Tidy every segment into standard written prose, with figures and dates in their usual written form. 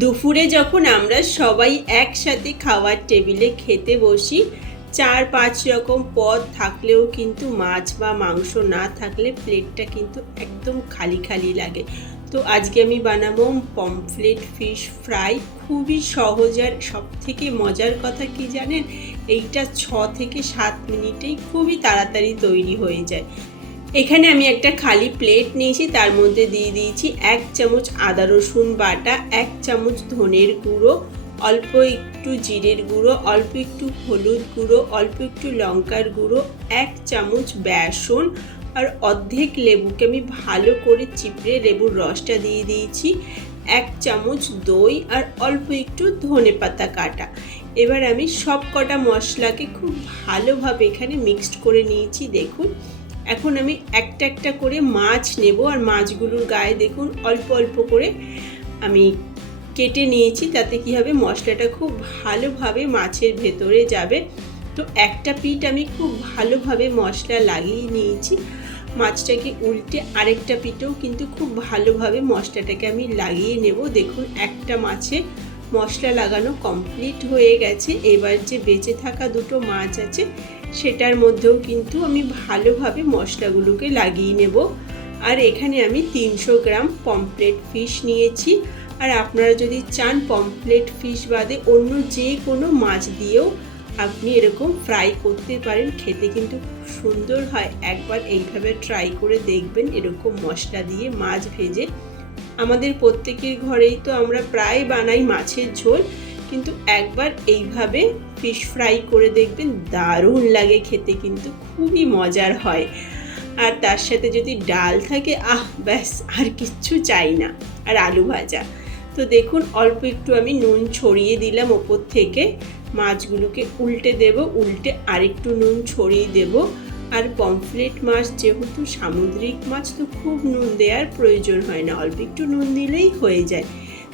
দুপুরে যখন আমরা সবাই একসাথে খাওয়ার টেবিলে খেতে বসি, 4-5 রকম পদ থাকলেও কিন্তু মাছ বা মাংস না থাকলে প্লেটটা কিন্তু একদম খালি খালি লাগে। তো আজকে আমি বানাবো পমফ্রেট ফিশ ফ্রাই। খুবই সহজ আর সবথেকে মজার কথা কি জানেন, এইটা 6 থেকে 7 মিনিটেই খুবই তাড়াতাড়ি তৈরি হয়ে যায়। এখানে আমি একটা খালি প্লেট নিয়েছি, তার মধ্যে দিয়ে দিয়েছি 1 চামচ আদা রসুন বাটা, 1 চামচ ধনের গুঁড়ো, অল্প একটু জিরের গুঁড়ো, অল্প একটু হলুদ গুঁড়ো, অল্প একটু লঙ্কার গুঁড়ো, 1 চামচ বেসন আর অর্ধেক লেবুকে আমি ভালো করে চিপড়ে লেবুর রসটা দিয়ে দিয়েছি, 1 চামচ দই আর অল্প একটু ধনেপাতা কাটা। এবার আমি সব কটা মশলাকে খুব ভালোভাবে এখানে মিক্সড করে নিয়েছি। দেখুন, এখন আমি একটা একটা করে মাছ নেব আর মাছগুলোর গায়ে দেখুন অল্প অল্প করে আমি কেটে নিয়েছি, তাতে কি হবে মশলাটা খুব ভালোভাবে মাছের ভেতরে যাবে। তো একটা পিঠ আমি খুব ভালোভাবে মশলা লাগিয়ে নিয়েছি, মাছটাকে উল্টে আরেকটা পিঠেও কিন্তু খুব ভালোভাবে মশলাটাকে আমি লাগিয়ে নেব। দেখুন একটা মাছে মশলা লাগানো কমপ্লিট হয়ে গেছে। এবার যে বেঁচে থাকা দুটো মাছ আছে সেটার মধ্যেও কিন্তু আমি ভালোভাবে মশলাগুলোকে লাগিয়ে নেব। আর এখানে আমি 300 গ্রাম পমফ্রেট ফিশ নিয়েছি। আর আপনারা যদি চান পমফ্রেট ফিশ বাদে অন্য যে কোনো মাছ দিয়েও আপনি এরকম ফ্রাই করতে পারেন, খেতে কিন্তু খুব সুন্দর হয়। একবার এইভাবে ট্রাই করে দেখবেন, এরকম মশলা দিয়ে মাছ ভেজে। আমাদের প্রত্যেকের ঘরেই তো আমরা প্রায় বানাই মাছের ঝোল, কিন্তু একবার এইভাবে ফিশ ফ্রাই করে দেখবেন, দারুণ লাগে খেতে, কিন্তু খুবই মজার হয়। আর তার সাথে যদি ডাল থাকে, ব্যাস আর কিচ্ছু চাই না। আর আলু ভাজা। তো দেখুন অল্প একটু আমি নুন ছড়িয়ে দিলাম ওপর থেকে, মাছগুলোকে উল্টে দেব, উল্টে আরেকটু নুন ছড়িয়ে দেব। আর পমফ্রেট মাছ যেহেতু সামুদ্রিক মাছ, তো খুব নুন দেওয়ার প্রয়োজন হয় না, অল্প একটু নুন দিলেই হয়ে যায়।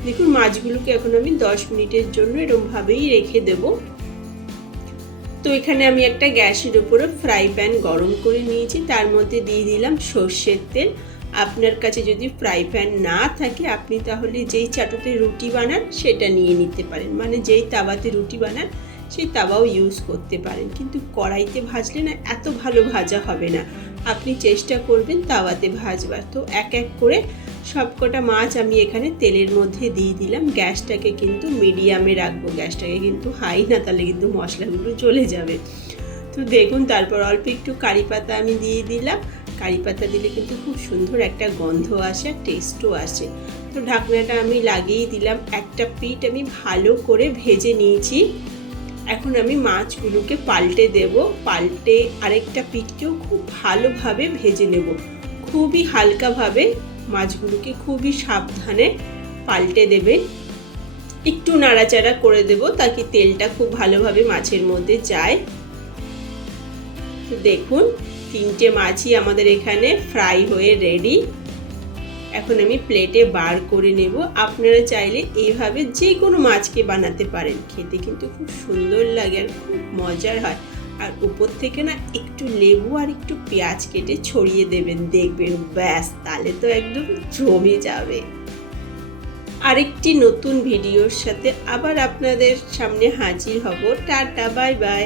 দেখুন মাছগুলোকে এখন আমি 10 মিনিটের জন্য এরকমভাবেই রেখে দেব। তো এখানে আমি একটা গ্যাসের উপরে ফ্রাই প্যান গরম করে নিয়েছি, তার মধ্যে দিয়ে দিলাম সর্ষের তেল। আপনার কাছে যদি ফ্রাই প্যান না থাকে, আপনি তাহলে যেই চাটুতে রুটি বানান সেটা নিয়ে নিতে পারেন, মানে যেই তাওয়াতে রুটি বানান সেই তাওয়াও ইউজ করতে পারেন। কিন্তু কড়াইতে ভাজলে না এত ভালো ভাজা হবে না, আপনি চেষ্টা করবেন তাওয়াতে ভাজবার। তো এক এক করে সবকটা মাছ আমি এখানে তেলের মধ্যে দিয়ে দিলাম। গ্যাসটাকে কিন্তু মিডিয়ামে রাখবো, গ্যাসটাকে কিন্তু হাই না, তাহলে কিন্তু মশলাগুলো জ্বলে যাবে। তো দেখুন তারপর অল্প একটু কারি পাতা আমি দিয়ে দিলাম। কারি পাতা দিলে কিন্তু খুব সুন্দর একটা গন্ধ আসে আর টেস্টও আসে। তো ঢাকনাটা আমি লাগিয়ে দিলাম। একটা পিঠ আমি ভালো করে ভেজে নিয়েছি, এখন আমি মাছগুলোকে পাল্টে দেব। পাল্টে আরেকটা পিঠকেও খুব ভালোভাবে ভেজে নেব। খুবই হালকাভাবে মাছগুলোকে খুবই সাবধানে পাল্টে দেবেন, একটু নাড়াচাড়া করে দেব তাকে তেলটা খুব ভালোভাবে মাছের মধ্যে যায়। তো দেখুন 3টে মাছই আমাদের এখানে ফ্রাই হয়ে রেডি। এখন আমি প্লেটে বার করে নেব। আপনারা চাইলে এইভাবে যে কোনো মাছকে বানাতে পারেন, খেতে কিন্তু খুব সুন্দর লাগে আর খুব মজার হয়। আর উপর থেকে না একটু লেবু আর একটু পেঁয়াজ কেটে ছড়িয়ে দেবেন, দেখবেন ব্যাস তাহলে তো একদম জমে যাবে। আরেকটি নতুন ভিডিওর সাথে আবার আপনাদের সামনে হাজির হব। Tata, bye bye.